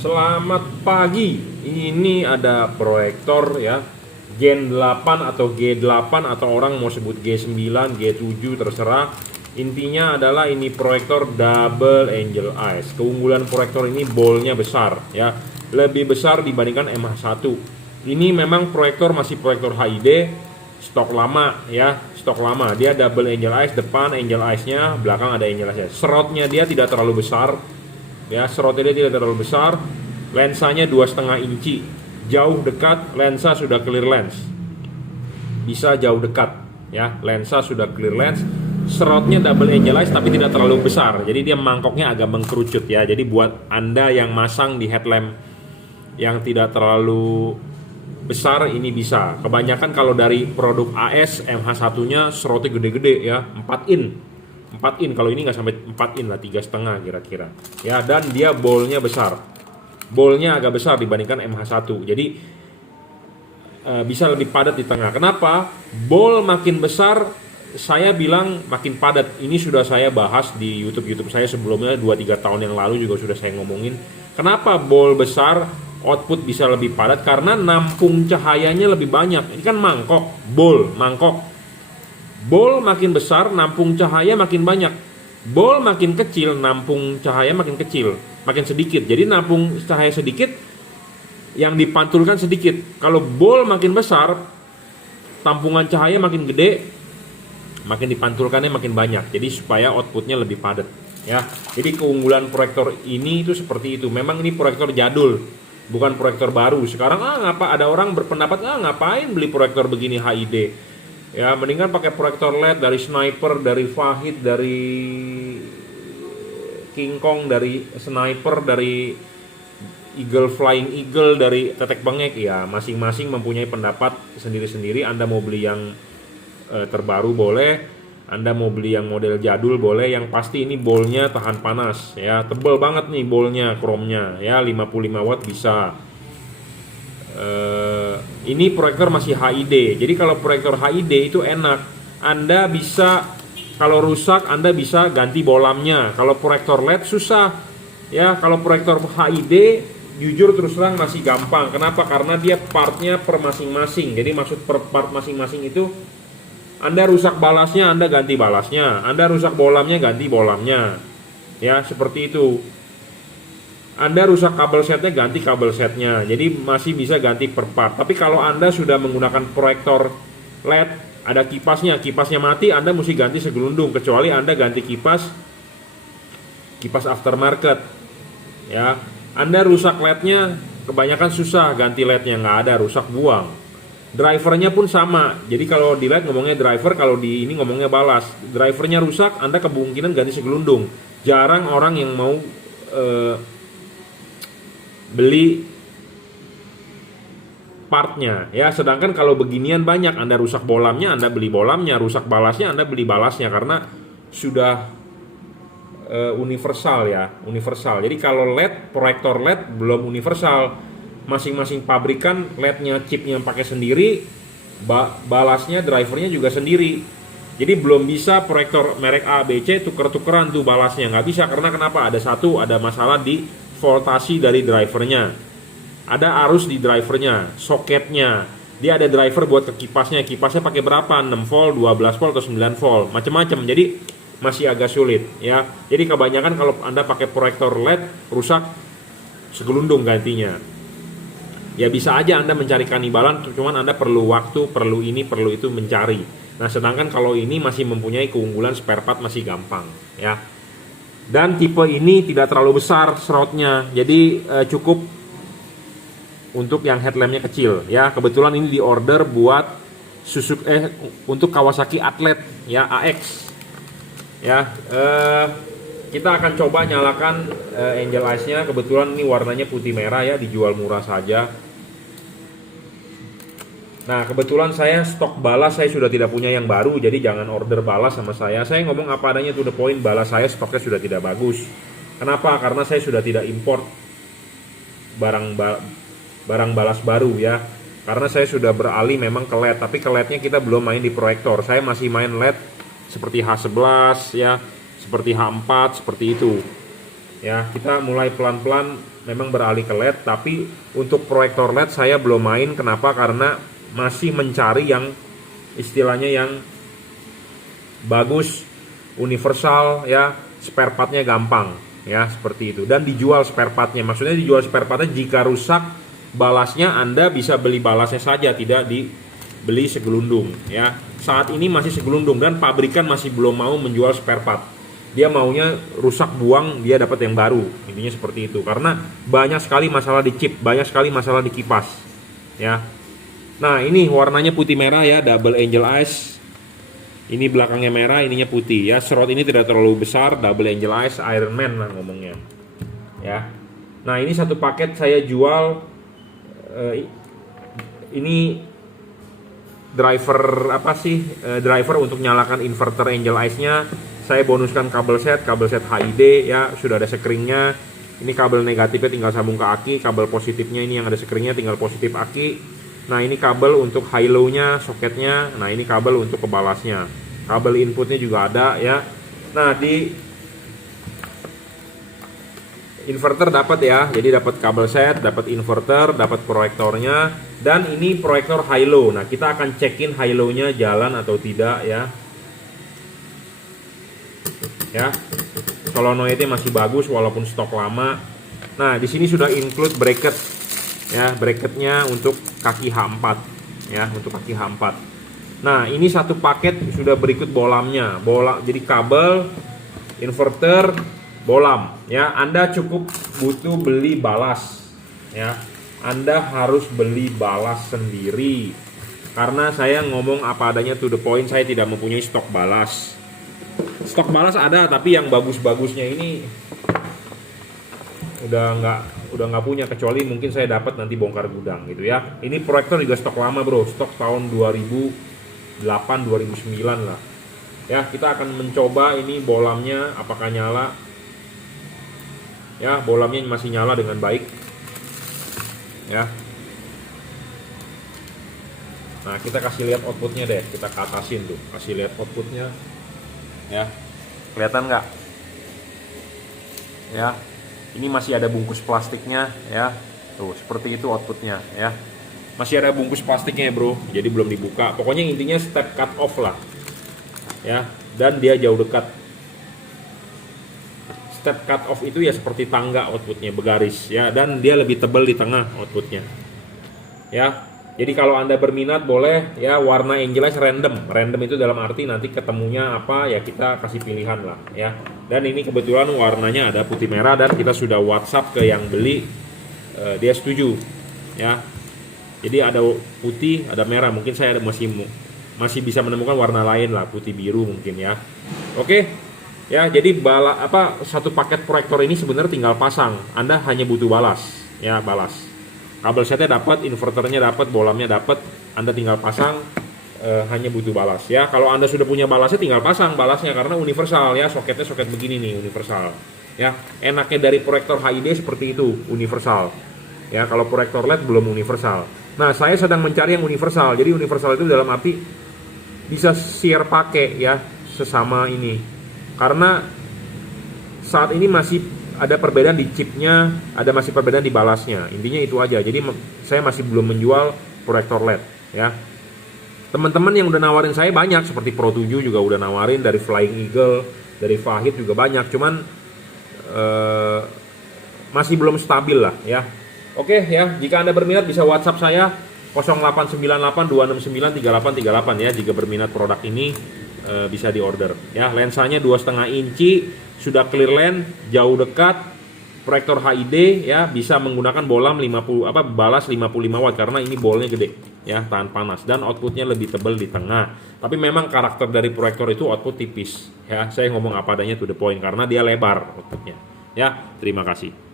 Selamat pagi. Ini ada proyektor ya. Gen 8 atau G8 atau orang mau sebut G9, G7 terserah. Intinya adalah ini proyektor double angel eyes. Keunggulan proyektor ini bolnya besar ya. Lebih besar dibandingkan MH1. Ini memang proyektor masih proyektor HID stok lama ya, stok lama. Dia double angel eyes, depan angel eyes-nya, belakang ada angel eyes-nya. Serotnya dia tidak terlalu besar. Ya, serotnya dia tidak terlalu besar. Lensanya 2,5 inci. Jauh dekat lensa sudah clear lens. Bisa jauh dekat ya, lensa sudah clear lens. Serotnya double angel eyes tapi tidak terlalu besar. Jadi dia mangkoknya agak mengkerucut ya. Jadi buat Anda yang masang di headlamp yang tidak terlalu besar ini bisa. Kebanyakan kalau dari produk AS MH1-nya serotnya gede-gede ya, 4 in. 4 in, kalau ini nggak sampai 4 in lah, 3,5 kira-kira ya. Dan dia bolnya besar, bolnya agak besar dibandingkan MH1, jadi bisa lebih padat di tengah. Kenapa bol makin besar saya bilang makin padat? Ini sudah saya bahas di YouTube saya sebelumnya 2-3 tahun yang lalu juga sudah saya ngomongin. Kenapa bol besar output bisa lebih padat? Karena nampung cahayanya lebih banyak. Ini kan mangkok, bol, mangkok. Bol makin besar, nampung cahaya makin banyak. Bol makin kecil, nampung cahaya makin kecil, makin sedikit. Jadi nampung cahaya sedikit, yang dipantulkan sedikit. Kalau bol makin besar, tampungan cahaya makin gede, makin dipantulkannya makin banyak. Jadi supaya outputnya lebih padat ya. Jadi keunggulan proyektor ini itu seperti itu. Memang ini proyektor jadul, bukan proyektor baru. Sekarang ngapa ada orang berpendapat ngapain beli proyektor begini HID? Ya, mendingan pakai proyektor LED dari Sniper, dari Fahid, dari King Kong, dari Sniper, dari Eagle, Flying Eagle, dari Tetek Bengek. Ya, masing-masing mempunyai pendapat sendiri-sendiri. Anda mau beli yang terbaru boleh, Anda mau beli yang model jadul boleh. Yang pasti ini bolnya tahan panas ya, tebel banget nih bolnya, chrome-nya ya, 55 watt bisa. Ini proyektor masih HID. Jadi kalau proyektor HID itu enak. Anda bisa, kalau rusak Anda bisa ganti bolamnya. Kalau proyektor LED susah. Ya, kalau proyektor HID jujur terus terang masih gampang. Kenapa? Karena dia partnya per masing-masing. Jadi maksud per part masing-masing itu, Anda rusak balasnya Anda ganti balasnya, Anda rusak bolamnya ganti bolamnya. Ya, seperti itu. Anda rusak kabel setnya ganti kabel setnya. Jadi masih bisa ganti per part. Tapi kalau Anda sudah menggunakan proyektor LED, ada kipasnya, kipasnya mati, Anda mesti ganti segelundung. Kecuali Anda ganti kipas aftermarket ya. Anda rusak LED-nya, kebanyakan susah ganti LED-nya, nggak ada, rusak buang. Drivernya pun sama. Jadi kalau di LED ngomongnya driver, kalau di ini ngomongnya balas. Drivernya rusak, Anda kemungkinan ganti segelundung. Jarang orang yang mau beli partnya ya. Sedangkan kalau beginian banyak, Anda rusak bolamnya Anda beli bolamnya, rusak balasnya Anda beli balasnya, karena sudah universal ya, universal. Jadi kalau LED, proyektor LED belum universal. Masing-masing pabrikan LED-nya, chipnya pakai sendiri, balasnya, drivernya juga sendiri. Jadi belum bisa proyektor merek A, B, C tuker-tukeran tuh balasnya, nggak bisa. Karena kenapa? Ada masalah di voltasi dari drivernya, ada arus di drivernya, soketnya. Dia ada driver buat ke kipasnya pakai berapa, 6 volt, 12 volt atau 9 volt, macam-macam. Jadi masih agak sulit ya. Jadi kebanyakan kalau Anda pakai proyektor LED rusak segelundung gantinya. Ya bisa aja Anda mencari kanibalan, cuman Anda perlu waktu, perlu ini, perlu itu mencari. Nah, sedangkan kalau ini masih mempunyai keunggulan spare part, masih gampang ya. Dan tipe ini tidak terlalu besar serotnya, jadi cukup untuk yang headlampnya kecil ya. Kebetulan ini di order buat untuk Kawasaki Athlete ya, AX ya. Kita akan coba nyalakan angel eyes-nya. Kebetulan ini warnanya putih merah ya, dijual murah saja. Nah, kebetulan saya stok balas saya sudah tidak punya yang baru, jadi jangan order balas sama saya. Saya ngomong apa adanya, to the point. Balas saya stoknya sudah tidak bagus. Kenapa? Karena saya sudah tidak import barang balas baru ya. Karena saya sudah beralih memang ke LED, tapi ke LED-nya kita belum main di proyektor. Saya masih main LED seperti H11 ya, seperti H4, seperti itu. Ya, kita mulai pelan-pelan memang beralih ke LED, tapi untuk proyektor LED saya belum main. Kenapa? Karena masih mencari yang istilahnya yang bagus, universal ya, spare partnya gampang ya, seperti itu. Dan dijual spare partnya, maksudnya dijual spare partnya jika rusak balasnya Anda bisa beli balasnya saja, tidak dibeli segelundung ya. Saat ini masih segelundung dan pabrikan masih belum mau menjual spare part. Dia maunya rusak buang, dia dapat yang baru. Intinya seperti itu. Karena banyak sekali masalah di chip, banyak sekali masalah di kipas. Ya. Nah, ini warnanya putih merah ya, double angel eyes. Ini belakangnya merah, ininya putih ya. Serot ini tidak terlalu besar, double angel eyes, Iron Man lah ngomongnya. Ya. Nah, ini satu paket saya jual ini driver apa sih? Driver untuk nyalakan inverter angel eyes-nya. Saya bonuskan kabel set HID ya, sudah ada sekringnya. Ini kabel negatifnya tinggal sambung ke aki, kabel positifnya ini yang ada sekringnya tinggal positif aki. Nah, ini kabel untuk high low-nya, soketnya. Nah, ini kabel untuk kebalasnya. Kabel inputnya juga ada ya. Nah, di inverter dapat ya. Jadi dapat kabel set, dapat inverter, dapat proyektornya, dan ini proyektor high low. Nah, kita akan cekin high low-nya jalan atau tidak ya. Ya, solenoidnya masih bagus walaupun stok lama. Nah, di sini sudah include bracket ya, bracketnya untuk kaki H4 ya, untuk kaki H4. Nah, ini satu paket sudah berikut bolamnya, jadi kabel, inverter, bolam ya. Anda cukup butuh beli balas ya, Anda harus beli balas sendiri karena saya ngomong apa adanya, to the point. Saya tidak mempunyai stok balas. Stok balas ada, tapi yang bagus-bagusnya ini udah nggak punya, kecuali mungkin saya dapat nanti bongkar gudang gitu ya. Ini proyektor juga stok lama bro, stok tahun 2008 2009 lah. Ya, kita akan mencoba ini bolamnya apakah nyala. Ya, bolamnya masih nyala dengan baik. Ya. Nah, kita kasih lihat outputnya deh, kita ke atasin tuh, kasih lihat outputnya. Ya, kelihatan nggak? Ya, ini masih ada bungkus plastiknya ya. Tuh, seperti itu outputnya ya. Masih ada bungkus plastiknya ya bro, jadi belum dibuka. Pokoknya intinya step cut off lah. Ya, dan dia jauh dekat. Step cut off itu ya seperti tangga outputnya, bergaris ya, dan dia lebih tebal di tengah outputnya. Ya. Jadi kalau Anda berminat boleh ya, warna angel eyes random. Random itu dalam arti nanti ketemunya apa ya, kita kasih pilihan lah ya. Dan ini kebetulan warnanya ada putih merah dan kita sudah WhatsApp ke yang beli, dia setuju ya. Jadi ada putih, ada merah. Mungkin saya masih bisa menemukan warna lain lah, putih biru mungkin ya. Oke. Ya, jadi satu paket proyektor ini sebenarnya tinggal pasang. Anda hanya butuh balas ya, balas. Kabel setnya dapat, inverternya dapat, bolamnya dapat, Anda tinggal pasang, hanya butuh balas ya. Kalau Anda sudah punya balasnya tinggal pasang balasnya karena universal ya, soketnya soket begini nih, universal. Ya, enaknya dari proyektor HID seperti itu, universal. Ya, kalau proyektor LED belum universal. Nah, saya sedang mencari yang universal. Jadi universal itu dalam arti bisa share pakai ya, sesama ini. Karena saat ini masih ada perbedaan di chipnya, ada masih perbedaan di balasnya. Intinya itu aja. Jadi saya masih belum menjual proyektor LED ya. Teman-teman yang udah nawarin saya banyak, seperti Pro 7 juga udah nawarin, dari Flying Eagle, dari Fahid juga banyak. Cuman masih belum stabil lah ya. Oke ya, jika Anda berminat bisa WhatsApp saya 0898 269 3838 ya. Jika berminat produk ini bisa diorder ya. Lensanya 2,5 inci, sudah clear lens, jauh dekat, proyektor HID ya, bisa menggunakan balas 55 watt karena ini bolnya gede ya, tahan panas, dan outputnya lebih tebal di tengah. Tapi memang karakter dari proyektor itu output tipis ya. Saya ngomong apa adanya, to the point, karena dia lebar outputnya ya. Terima kasih.